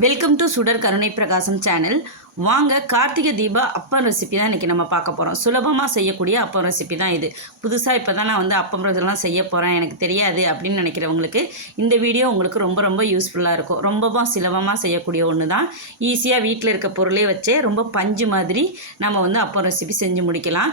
Welcome to சுடர் கருணை பிரகாசம் சேனல் வாங்க கார்த்திகை தீப அப்பம் ரெசிபி தான் இன்றைக்கி நம்ம பார்க்க போகிறோம் சுலபமாக செய்யக்கூடிய அப்பம் ரெசிபி தான் இது. புதுசாக இப்போ தான் நான் வந்து அப்பம் இதெல்லாம் செய்ய போகிறேன் எனக்கு தெரியாது அப்படின்னு நினைக்கிறவங்களுக்கு இந்த வீடியோ உங்களுக்கு ரொம்ப ரொம்ப யூஸ்ஃபுல்லாக இருக்கும். ரொம்பவும் சுலபமாக செய்யக்கூடிய ஒன்று தான் ஈஸியாக வீட்டில் இருக்க பொருளே வச்சே ரொம்ப பஞ்சு மாதிரி நம்ம வந்து அப்பம் ரெசிபி செஞ்சு முடிக்கலாம்.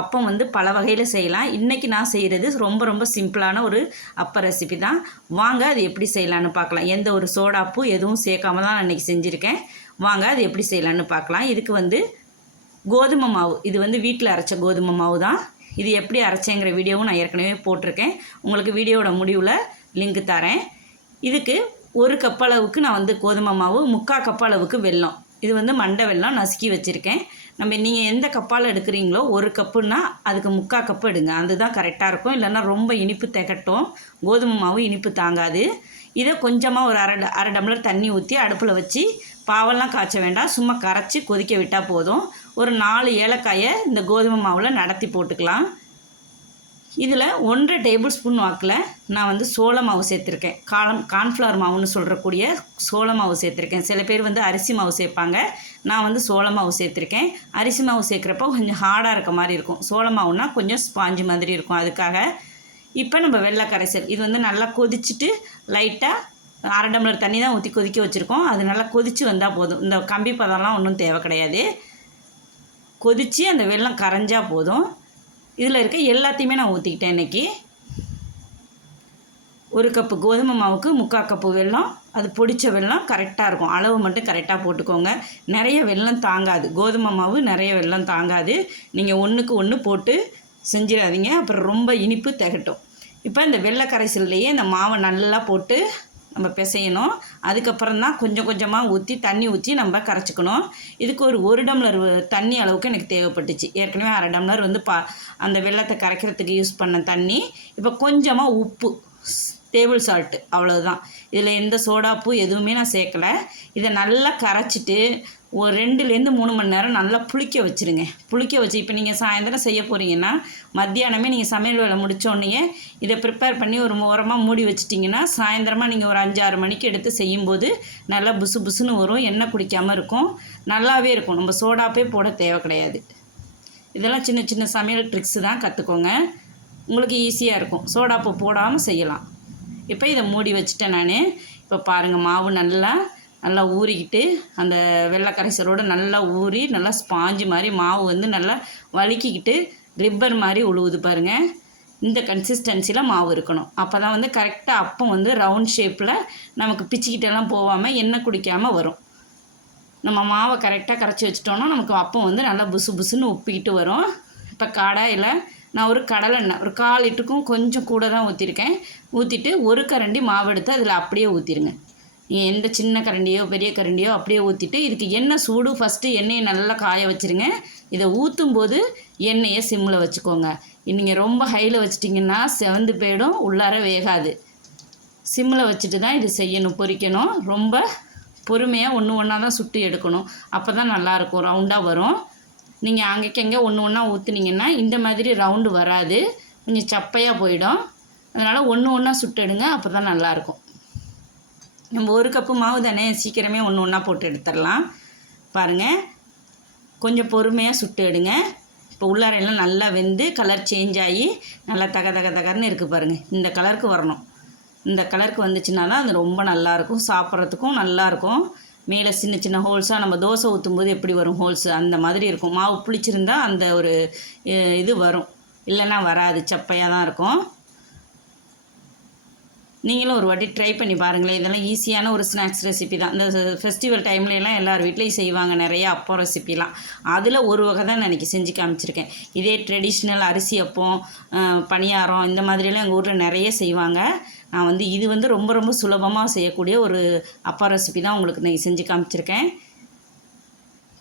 அப்பம் வந்து பல வகையில் செய்யலாம். இன்றைக்கி நான் செய்கிறது ரொம்ப ரொம்ப சிம்பிளான ஒரு அப்ப ரெசிபி தான். வாங்க அது எப்படி செய்யலான்னு பார்க்கலாம். எந்த ஒரு சோடாப்பு எதுவும் சேர்க்காம தான் நான் இன்றைக்கி செஞ்சுருக்கேன். வாங்க அது எப்படி செய்யலான்னு பார்க்கலாம். இதுக்கு வந்து கோதுமை மாவு. இது வந்து வீட்டில் அரைச்ச கோதுமை மாவு தான். இது எப்படி அரைச்சேங்கிற வீடியோவும் நான் ஏற்கனவே போட்டிருக்கேன். உங்களுக்கு வீடியோவோட முடிவில் லிங்க் தரேன். இதுக்கு ஒரு கப் அளவுக்கு நான் வந்து கோதுமை மாவு முக்கால் கப் அளவுக்கு வெல்லம். இது வந்து மண்டைவெல்லாம் நசுக்கி வச்சுருக்கேன். நம்ம நீங்கள் எந்த கப்பால் எடுக்கிறீங்களோ ஒரு கப்புன்னா அதுக்கு முக்கால் கப்பு எடுங்க. அதுதான் கரெக்டாக இருக்கும். இல்லைன்னா ரொம்ப இனிப்பு திகட்டும். கோதுமை மாவு இனிப்பு தாங்காது. இதை கொஞ்சமாக ஒரு அரை அரை டம்ளர் தண்ணி ஊற்றி அடுப்பில் வச்சு பாவெல்லாம் காய்ச்ச வேண்டாம். சும்மா கரைச்சி கொதிக்க விட்டால் போதும். ஒரு நாலு ஏலக்காயை இந்த கோதுமை மாவில் நடத்தி போட்டுக்கலாம். இதில் ஒன்றரை டேபிள் ஸ்பூன் வாக்கில் நான் வந்து சோள மாவு சேர்த்துருக்கேன். காலம் கார்ன்ஃப்ளவர் மாவுன்னு சொல்கிறக்கூடிய சோள மாவு சேர்த்துருக்கேன். சில பேர் வந்து அரிசி மாவு சேர்ப்பாங்க. நான் வந்து சோள மாவு சேர்த்துருக்கேன். அரிசி மாவு சேர்க்குறப்போ கொஞ்சம் ஹார்டாக இருக்க மாதிரி இருக்கும். சோள மாவுனா கொஞ்சம் ஸ்பாஞ்சு மாதிரி இருக்கும். அதுக்காக இப்போ நம்ம வெள்ளை கரைசல் இது வந்து நல்லா கொதிச்சுட்டு லைட்டாக அரை டம்ளர் தண்ணி தான் ஊற்றி கொதிக்க வச்சுருக்கோம். அது நல்லா கொதித்து வந்தால் போதும். இந்த கம்பி பதம்லாம் ஒன்றும் தேவை கிடையாது. கொதித்து அந்த வெள்ளம் கரைஞ்சால் போதும். இதில் இருக்க எல்லாத்தையுமே நான் ஊற்றிக்கிட்டேன் இன்றைக்கி ஒரு கப்பு கோதுமை மாவுக்கு முக்கால் கப்பு வெல்லம் அது பொடித்த வெல்லம் கரெக்டாக இருக்கும். அளவு மட்டும் கரெக்டாக போட்டுக்கோங்க. நிறைய வெல்லம் தாங்காது. கோதுமை மாவு நிறைய வெல்லம் தாங்காது. நீங்கள் ஒன்றுக்கு ஒன்று போட்டு செஞ்சிடாதீங்க. அப்புறம் ரொம்ப இனிப்பு திகட்டும். இப்போ இந்த வெள்ளை கரைசல்லையே இந்த மாவை நல்லா போட்டு நம்ம பிசையணும். அதுக்கப்புறம் தான் கொஞ்சம் கொஞ்சமாக ஊற்றி தண்ணி ஊற்றி நம்ம கரைச்சிக்கணும். இதுக்கு ஒரு ஒரு டம்ளர் தண்ணி அளவுக்கு எனக்கு தேவைப்பட்டுச்சு. ஏற்கனவே அரை டம்ளர் வந்து பா அந்த வெள்ளத்தை கரைக்கிறதுக்கு யூஸ் பண்ண தண்ணி. இப்போ கொஞ்சமாக உப்பு. டேபிள் சால்ட்டு அவ்வளோதான் இதில் எந்த சோடாப்பூ எதுவுமே நான் சேர்க்கலை. இதை நல்லா கரைச்சிட்டு ஒரு ரெண்டுலேருந்து மூணு மணி நேரம் நல்லா புளிக்க வச்சுருங்க. புளிக்க வச்சு இப்போ நீங்கள் சாயந்தரம் செய்ய போகிறீங்கன்னா மத்தியானமே நீங்கள் சமையல் வேலை முடித்தோடனே இதை ப்ரிப்பேர் பண்ணி ஒரு ஓரமாக மூடி வச்சிட்டிங்கன்னா சாயந்தரமாக நீங்கள் ஒரு அஞ்சாறு மணிக்கு எடுத்து செய்யும்போது நல்லா புசு புசுன்னு வரும். எண்ணெய் குடிக்காமல் இருக்கும். நல்லாவே இருக்கும். நம்ம சோடாப்பே போட தேவை கிடையாது. இதெல்லாம் சின்ன சின்ன சமையல் ட்ரிக்ஸு தான். கற்றுக்கோங்க உங்களுக்கு ஈஸியாக இருக்கும். சோடாப்பு போடாமல் செய்யலாம். இப்போ இதை மூடி வச்சுட்டேன் நான்? இப்போ பாருங்கள் மாவு நல்லா நல்லா ஊறிக்கிட்டு அந்த வெள்ளை கரைசலோடு நல்லா ஊறி நல்லா ஸ்பாஞ்சு மாதிரி மாவு வந்து நல்லா வலிக்கிக்கிட்டு ரிப்பர் மாதிரி உழுவுது பாருங்கள் இந்த கன்சிஸ்டன்சியில் மாவு இருக்கணும். அப்போ தான் வந்து கரெக்டாக அப்பம் வந்து ரவுண்ட் ஷேப்பில் நமக்கு பிச்சுக்கிட்டெல்லாம் போகாமல் எண்ணெய் குடிக்காமல் வரும். நம்ம மாவை கரெக்டாக கரைச்சி வச்சிட்டோம்னா நமக்கு அப்பம் வந்து நல்லா புசு புசுன்னு உப்பிக்கிட்டு வரும். இப்போ காடாயில் நான் ஒரு கடலெண்ணெய் ஒரு கால் லிட்டருக்கும் கொஞ்சம் கூட தான் ஊற்றிருக்கேன் ஊற்றிட்டு ஒரு கரண்டி மாவு எடுத்து அதில் அப்படியே ஊற்றிடுங்க நீங்கள் எந்த சின்ன கரண்டியோ பெரிய கரண்டியோ அப்படியே ஊற்றிட்டு இதுக்கு எண்ணெய் சூடு ஃபஸ்ட்டு எண்ணெயை நல்லா காய வச்சுருங்க. இதை ஊற்றும் போது எண்ணெயை சிம்மில் வச்சுக்கோங்க. நீங்கள் ரொம்ப ஹையில் வச்சிட்டிங்கன்னா செவந்து போயிடும் உள்ளார வேகாது. சிம்மில் வச்சுட்டு தான் இது செய்யணும் பொரிக்கணும் ரொம்ப பொறுமையாக ஒன்று ஒன்றா தான் சுட்டு எடுக்கணும். அப்போ தான் நல்லாயிருக்கும் ரவுண்டாக வரும். நீங்கள் அங்கேக்கங்கே ஒன்று ஒன்றா ஊற்றுனீங்கன்னா இந்த மாதிரி ரவுண்டு வராது. கொஞ்சம் சப்பையாக போயிடும். அதனால் ஒன்று ஒன்றா சுட்டுடுங்க அப்போ தான் நல்லாயிருக்கும் நம்ம ஒரு கப்பு மாவு தானே சீக்கிரமே ஒன்று ஒன்றா போட்டு எடுத்துடலாம். பாருங்கள் கொஞ்சம் பொறுமையாக சுட்டு எடுங்க. இப்போ உள்ளார எல்லாம் நல்லா வெந்து கலர் சேஞ்ச் ஆகி நல்லா தக தக தகன்னு இருக்குது பாருங்கள் இந்த கலருக்கு வரணும். இந்த கலருக்கு வந்துச்சுன்னா தான் அது ரொம்ப நல்லாயிருக்கும் சாப்பிட்றதுக்கும் நல்லாயிருக்கும் மேலே சின்ன சின்ன ஹோல்ஸாக நம்ம தோசை ஊற்றும் போது எப்படி வரும் ஹோல்ஸ் அந்த மாதிரி இருக்கும். மாவு புளிச்சிருந்தா அந்த ஒரு இது வரும். இல்லைன்னா வராது. சப்பையாக தான் இருக்கும். நீங்களும் ஒரு வாட்டி ட்ரை பண்ணி பாருங்களேன். இதெல்லாம் ஈஸியான ஒரு ஸ்நாக்ஸ் ரெசிபி தான். இந்த ஃபெஸ்டிவல் டைம்லலாம் எல்லார் வீட்லேயும் செய்வாங்க நிறைய அப்பம் ரெசிபிலாம் அதில் ஒரு வகை தான் நான் இன்றைக்கி செஞ்சு காமிச்சிருக்கேன். இதே ட்ரெடிஷ்னல் அரிசி அப்பம் பணியாரம் இந்த மாதிரிலாம் எங்கள் ஊரில் நிறைய செய்வாங்க. நான் வந்து இது வந்து ரொம்ப ரொம்ப சுலபமாக செய்யக்கூடிய ஒரு அப்பா ரெசிபி தான் உங்களுக்கு நான் செஞ்சு காமிச்சிருக்கேன்.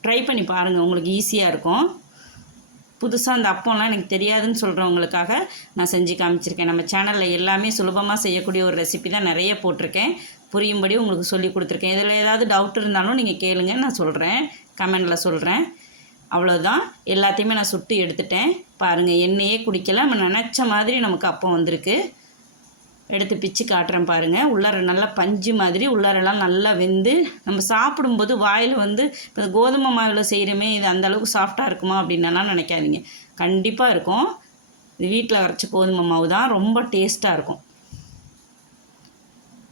ட்ரை பண்ணி பாருங்கள் உங்களுக்கு ஈஸியாக இருக்கும். புதுசாக அந்த அப்பம்லாம் எனக்கு தெரியாதுன்னு சொல்கிறவங்களுக்காக நான் செஞ்சு காமிச்சிருக்கேன். நம்ம சேனலில் எல்லாமே சுலபமாக செய்யக்கூடிய ஒரு ரெசிபி தான் நிறைய போட்டிருக்கேன். புரியும்படி உங்களுக்கு சொல்லி கொடுத்துருக்கேன். இதில் ஏதாவது டவுட் இருந்தாலும் நீங்கள் கேளுங்க நான் சொல்கிறேன் கமெண்டில் சொல்கிறேன் அவ்வளோதான் எல்லாத்தையுமே நான் சுட்டு எடுத்துட்டேன். பாருங்கள் எண்ணெயே குடிக்கல. நம்ம நினச்ச மாதிரி நமக்கு அப்பம் வந்திருக்கு. எடுத்து பிச்சு காட்டுறேன் பாருங்கள் உள்ளார நல்லா பஞ்சு மாதிரி உள்ளாரெல்லாம் நல்லா வெந்து நம்ம சாப்பிடும்போது வாயில் வந்து இப்போ கோதுமை மாவில் செய்கிறோமே இது அந்த அளவுக்கு சாஃப்டாக இருக்குமா அப்படின்னலாம் நினைக்காதீங்க. கண்டிப்பாக இருக்கும். இது வீட்டில் அரைச்ச கோதுமை மாவு தான் ரொம்ப டேஸ்ட்டாக இருக்கும்.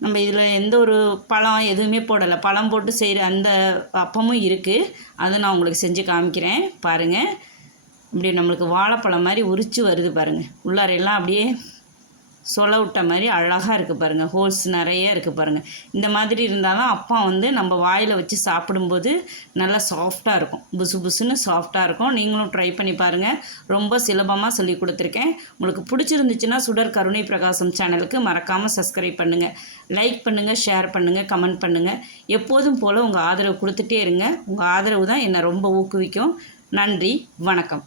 நம்ம இதில் எந்த ஒரு பழம் எதுவுமே போடலை. பழம் போட்டு செய்கிற அந்த அப்பமும் இருக்குது அதை நான் உங்களுக்கு செஞ்சு காமிக்கிறேன். பாருங்கள் இப்படி நம்மளுக்கு வாழைப்பழம் மாதிரி உரிச்சு வருது பாருங்கள் உள்ளாரெல்லாம் அப்படியே சொல விட்ட மாதிரி அழகாக இருக்குது பாருங்கள் ஹோல்ஸ் நிறைய இருக்குது பாருங்கள் இந்த மாதிரி இருந்தால் தான் அப்பா வந்து நம்ம வாயில் வச்சு சாப்பிடும்போது நல்லா சாஃப்டாக இருக்கும். புசு புசுன்னு சாஃப்டாக இருக்கும். நீங்களும் ட்ரை பண்ணி பாருங்கள் ரொம்ப சுலபமாக சொல்லி கொடுத்துருக்கேன். உங்களுக்கு பிடிச்சிருந்துச்சுன்னா சுடர் கருணை பிரகாசம் சேனலுக்கு மறக்காமல் சப்ஸ்கிரைப் பண்ணுங்கள் லைக் பண்ணுங்கள் ஷேர் பண்ணுங்கள் கமெண்ட் பண்ணுங்கள் எப்போதும் போல் உங்கள் ஆதரவு கொடுத்துட்டே இருங்க. உங்கள் ஆதரவு தான் என்னை ரொம்ப ஊக்குவிக்கும். நன்றி வணக்கம்.